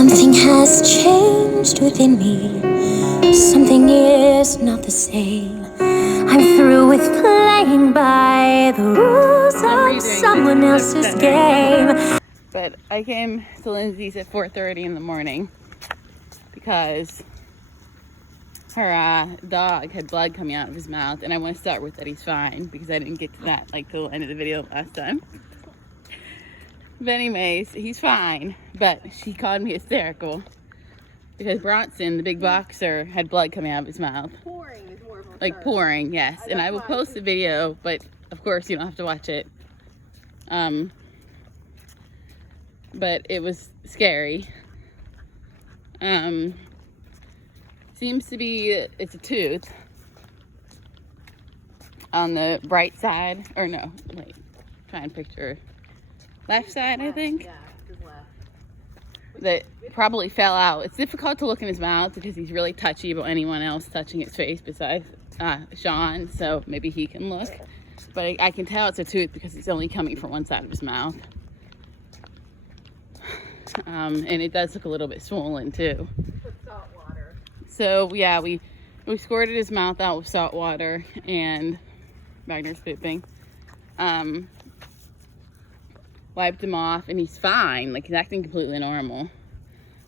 Something has changed within me. Something is not the same. I'm through with playing by the rules of someone else's game. But I came to Lindsay's at 4:30 in the morning because her dog had blood coming out of his mouth, and I want to start with that he's fine because I didn't get to that like till the end of the video last time. But anyways, he's fine, but she called me hysterical because Bronson, the big boxer, had blood coming out of his mouth. Pouring is more of a Like pouring, yes. And I will post the video, but of course you don't have to watch it. But it was scary. Seems to be, it's a tooth on the right side, or no, wait, try and picture left side, I think. Yeah, his left. That probably fell out. It's difficult to look in his mouth because he's really touchy about anyone else touching his face besides Sean, so maybe he can look. But I can tell it's a tooth because it's only coming from one side of his mouth. And it does look a little bit swollen too. With salt water. So yeah, we squirted his mouth out with salt water, and Wagner's pooping. Wiped him off, and he's fine. Like, he's acting completely normal.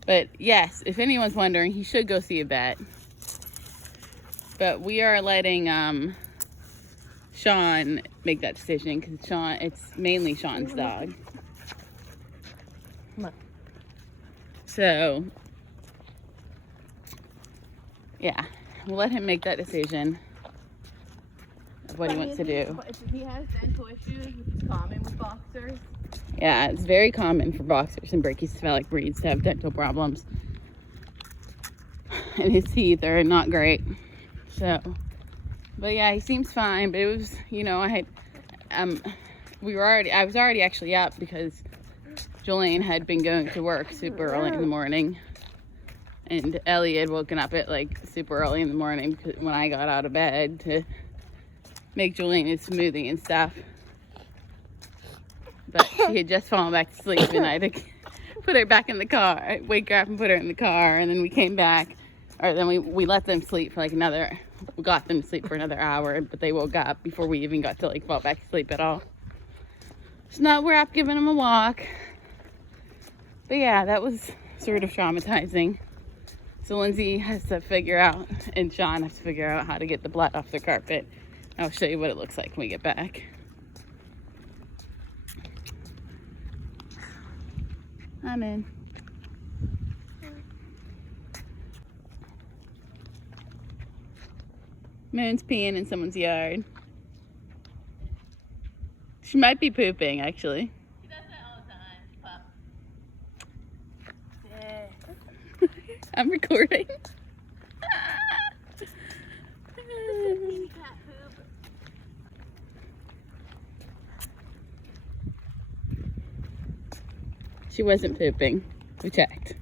But yes, if anyone's wondering, he should go see a vet. But we are letting Sean make that decision because it's mainly Sean's dog. So yeah, we'll let him make that decision of what he wants to do. He has dental issues, which is common with boxers. Yeah, it's very common for boxers and brachycephalic breeds to have dental problems. And his teeth are not great. So, but yeah, he seems fine. But it was, you know, I was already actually up because Julian had been going to work super early in the morning. And Ellie had woken up at like super early in the morning when I got out of bed to make Julian his smoothie and stuff. But she had just fallen back to sleep, and I had to put her back in the car, wake her up and put her in the car, and then we came back, or then we let them sleep for like we got them to sleep for another hour, but they woke up before we even got to like fall back to sleep at all. So now we're up giving them a walk. But yeah, that was sort of traumatizing. So Lindsay has to figure out, and Sean has to figure out how to get the blood off the carpet. I'll show you what it looks like when we get back. I'm in. Moon's peeing in someone's yard. She might be pooping, actually. She does that all the time. Yeah. I'm recording. Cat poop. She wasn't pooping. We checked.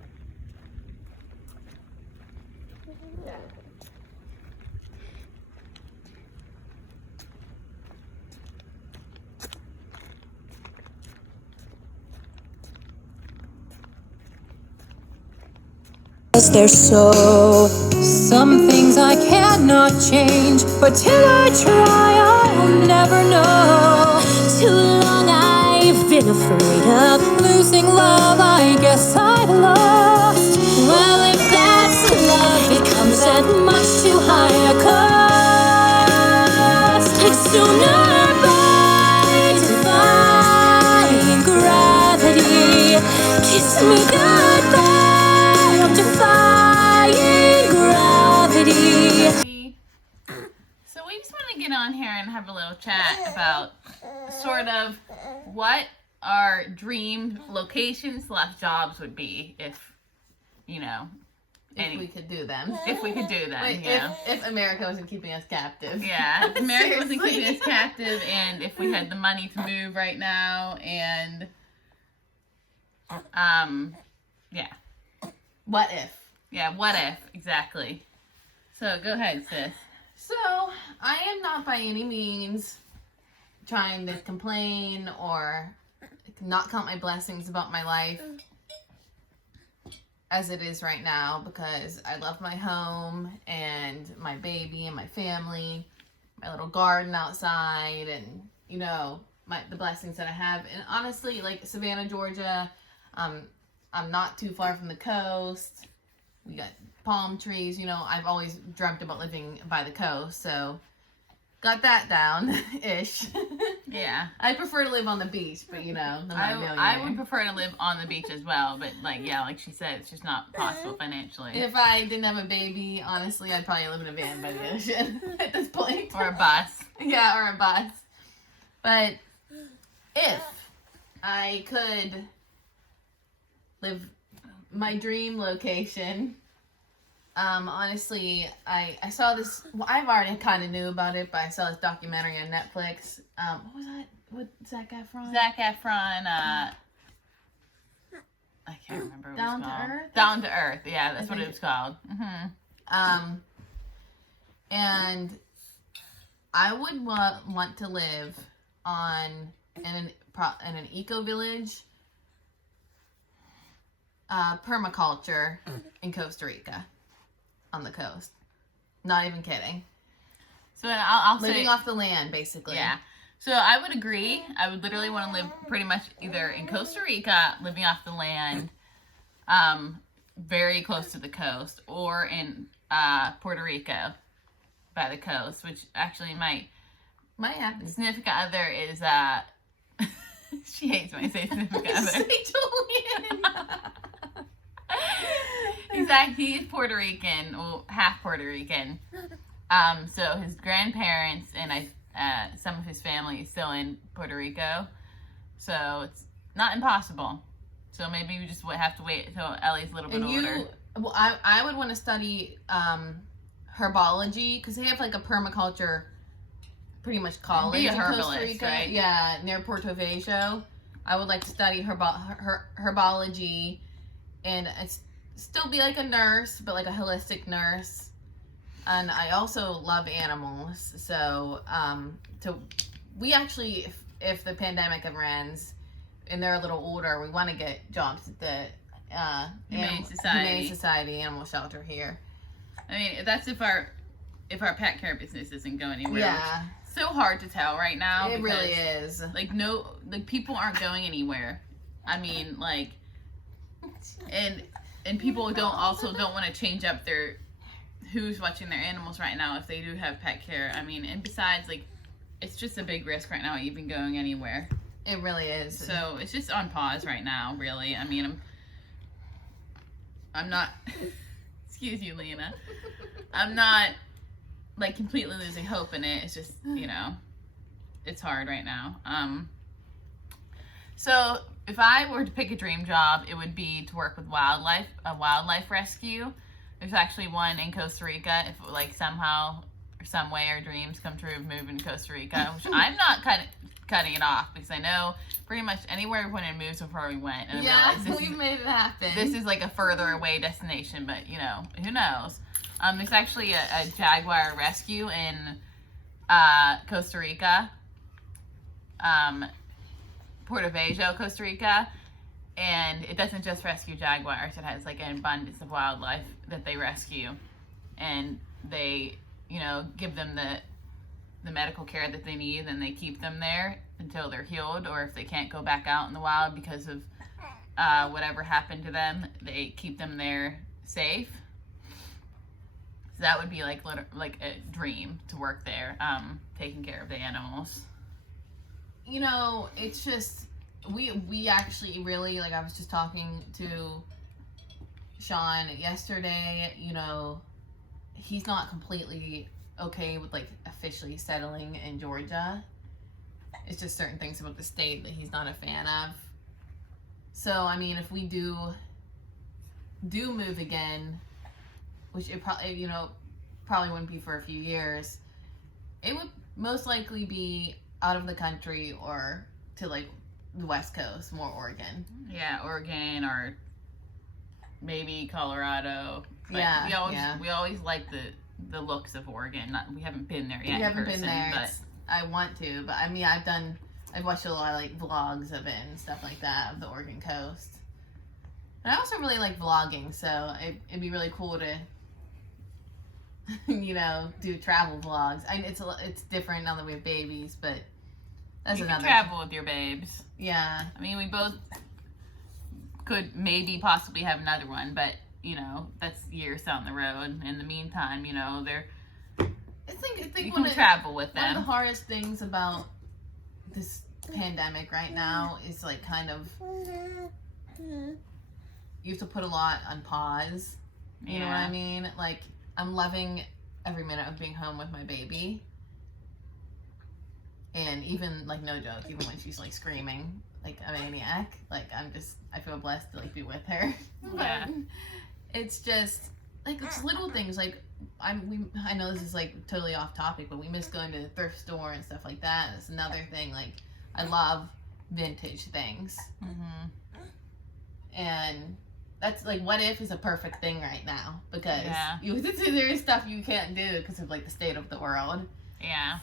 There's some things I cannot change, but till I try, I'll never know. Too long I've been afraid of losing love. I guess I've lost. Well, if that's love, it comes at much too high a cost. It's sooner by defying gravity. Kiss me goodbye. Defying gravity. So we just want to get on here and have a little chat about sort of what our dream location / jobs would be if, you know, If we could do them. If we could do them, Like, yeah. if America wasn't keeping us captive. Yeah, if America wasn't keeping us captive, and if we had the money to move right now, and yeah. What if? Yeah, what if, exactly. So, go ahead, sis. So, I am not by any means trying to complain or not count my blessings about my life. as it is right now because I love my home and my baby and my family, my little garden outside, and you know, the blessings that I have. And honestly, like Savannah, Georgia, I'm not too far from the coast. We got palm trees. You know, I've always dreamt about living by the coast, so got that down ish. Yeah. I prefer to live on the beach, but you know, I'm not a millionaire. I would prefer to live on the beach as well, but like, yeah, like she said, it's just not possible financially. If I didn't have a baby, honestly, I'd probably live in a van by the ocean at this point. Or a bus. Yeah, or a bus. But if I could live my dream location, honestly, I saw this, well, I've already kind of knew about it, but I saw this documentary on Netflix. What was that? What, Zac Efron? Zac Efron, I can't remember what it was called. Down to Earth? Down to Earth, yeah, that's what it was called. Mm-hmm. And I would want to live in an eco-village, permaculture in Costa Rica, on the coast. Not even kidding. So I'll Living say, off the land, basically. yeah. So I would agree. I would literally want to live pretty much either in Costa Rica, living off the land, very close to the coast, or in Puerto Rico, by the coast, which actually might happen. significant other is she hates when I say significant other. He's Puerto Rican, well, half Puerto Rican. So his grandparents and some of his family is still in Puerto Rico. So it's not impossible. So maybe we just have to wait until Ellie's a little bit older. Well, I would want to study herbology, because they have like a permaculture pretty much college be a in Costa herbalist, Rica. right? Yeah, near Puerto Viejo. I would like to study herbology, and still be like a nurse, but like a holistic nurse. And I also love animals, so we actually, if the pandemic ever ends and they're a little older, we want to get jobs at the Humane Society Animal Shelter here. I mean, that's if our pet care business isn't going anywhere. Yeah. So hard to tell right now. It because, really is. Like people aren't going anywhere. I mean, like, and people don't want to change up who's watching their animals right now if they do have pet care. I mean, and besides, like, it's just a big risk right now even going anywhere. It really is. So it's just on pause right now, really. I mean, I'm not. Excuse you, Lena. I'm not like completely losing hope in it. It's just, you know, it's hard right now. So if I were to pick a dream job, it would be to work with a wildlife rescue. There's actually one in Costa Rica. If like somehow or some way our dreams come true of moving to Costa Rica, which I'm not cutting it off, because I know pretty much anywhere we wanted to move before we went. And yeah, we made it happen. This is like a further away destination, but you know, who knows? There's actually a jaguar rescue in Costa Rica, Puerto Viejo, Costa Rica, and it doesn't just rescue jaguars. It has like an abundance of wildlife that they rescue, and they, you know, give them the medical care that they need, and they keep them there until they're healed, or if they can't go back out in the wild because of whatever happened to them, they keep them there safe. So that would be like a dream to work there, taking care of the animals. You know, it's just we actually really, like, I was just talking to Sean yesterday. You know, he's not completely okay with like officially settling in Georgia. It's just certain things about the state that he's not a fan of. So I mean, if we do move again, which it probably wouldn't be for a few years, it would most likely be out of the country or to like the West Coast, more Oregon. Yeah, Oregon or maybe Colorado. But yeah, we always like the looks of Oregon. We haven't been there yet. We haven't been there. But I want to, but I mean, I've watched a lot of like vlogs of it and stuff like that of the Oregon coast. And I also really like vlogging, so it'd be really cool to, do travel vlogs. It's different now that we have babies, but that's you another. can travel with your babes. Yeah. I mean, we both could maybe possibly have another one, but that's years down the road. In the meantime, they're. I think you can travel with them. One of the hardest things about this pandemic right now is like kind of you have to put a lot on pause. You know what I mean? Like, I'm loving every minute of being home with my baby. And even, like, no joke, even when she's, like, screaming like a maniac, like, I feel blessed to, like, be with her. Yeah. But it's just, like, it's little things, like, I know this is, like, totally off topic, but we miss going to the thrift store and stuff like that. That's another thing, like, I love vintage things. Mm-hmm. And that's, like, what if is a perfect thing right now, because there is stuff you can't do because of, like, the state of the world. Yeah.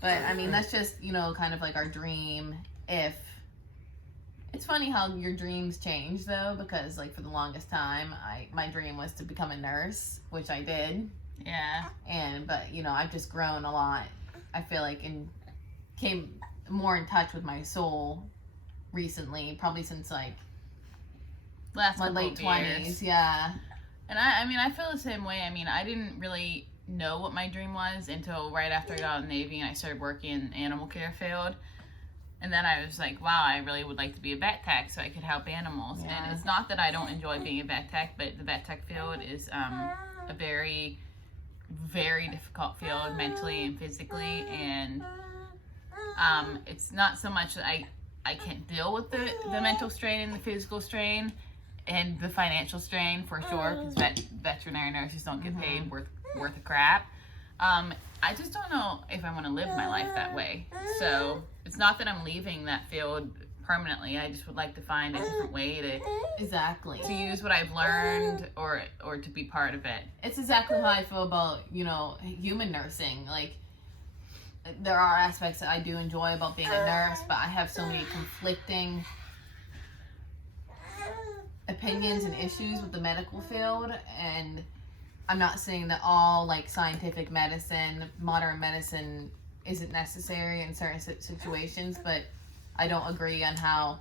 But, I mean, that's just, kind of, like, our dream if... It's funny how your dreams change, though, because, like, for the longest time, my dream was to become a nurse, which I did. Yeah. But, I've just grown a lot, I feel like, and came more in touch with my soul recently, probably since, like, my late 20s. Yeah. And I feel the same way. I mean, I didn't really know what my dream was until right after I got out of the Navy and I started working in the animal care field. And then I was like, wow, I really would like to be a vet tech so I could help animals. Yeah. And it's not that I don't enjoy being a vet tech, but the vet tech field is a very, very difficult field mentally and physically. And it's not so much that I can't deal with the mental strain and the physical strain and the financial strain, for sure, because veterinary nurses don't get paid worth a crap. I just don't know if I want to live my life that way. So it's not that I'm leaving that field permanently. I just would like to find a different way to use what I've learned or to be part of it. It's exactly how I feel about, human nursing. Like, there are aspects that I do enjoy about being a nurse, but I have so many conflicting opinions and issues with the medical field. And I'm not saying that all, like, scientific medicine, modern medicine isn't necessary in certain situations, but I don't agree on how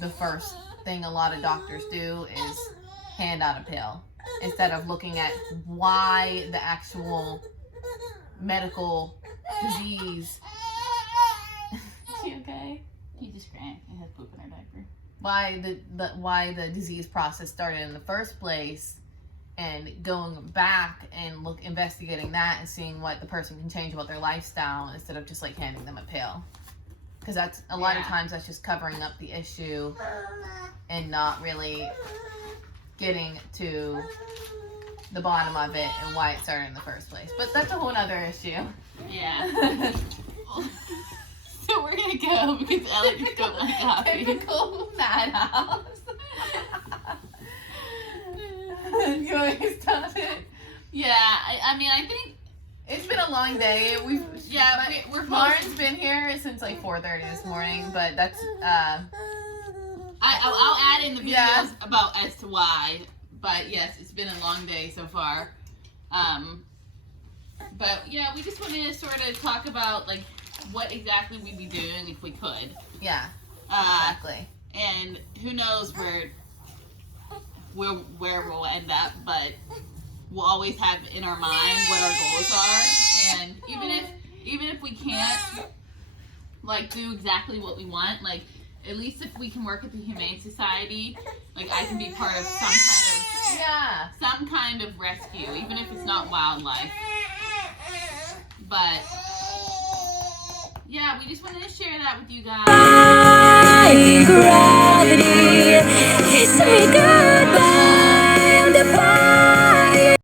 the first thing a lot of doctors do is hand out a pill instead of looking at why the actual medical disease. Is she okay? He just cramped. He has poop in her diaper. Why the disease process started in the first place, and going back and investigating that and seeing what the person can change about their lifestyle instead of just, like, handing them a pill. Because that's a lot of times that's just covering up the issue and not really getting to the bottom of it and why it started in the first place. But that's a whole other issue. Yeah. So we're gonna go because Ellie just got my coffee. Typical madhouse. You want to stop it? Yeah, I think it's been a long day. We're Lauren's been here since like 4:30 this morning, but that's I'll add in the videos about as to why. But yes, it's been a long day so far. But yeah, we just wanted to sort of talk about like what exactly we'd be doing if we could. Yeah. Exactly. And who knows where we'll end up, but we'll always have in our mind what our goals are. And even if we can't like do exactly what we want, like at least if we can work at the Humane Society, like I can be part of some kind of rescue, even if it's not wildlife. But yeah, we just wanted to share that with you guys. Gravity, kiss me, girl.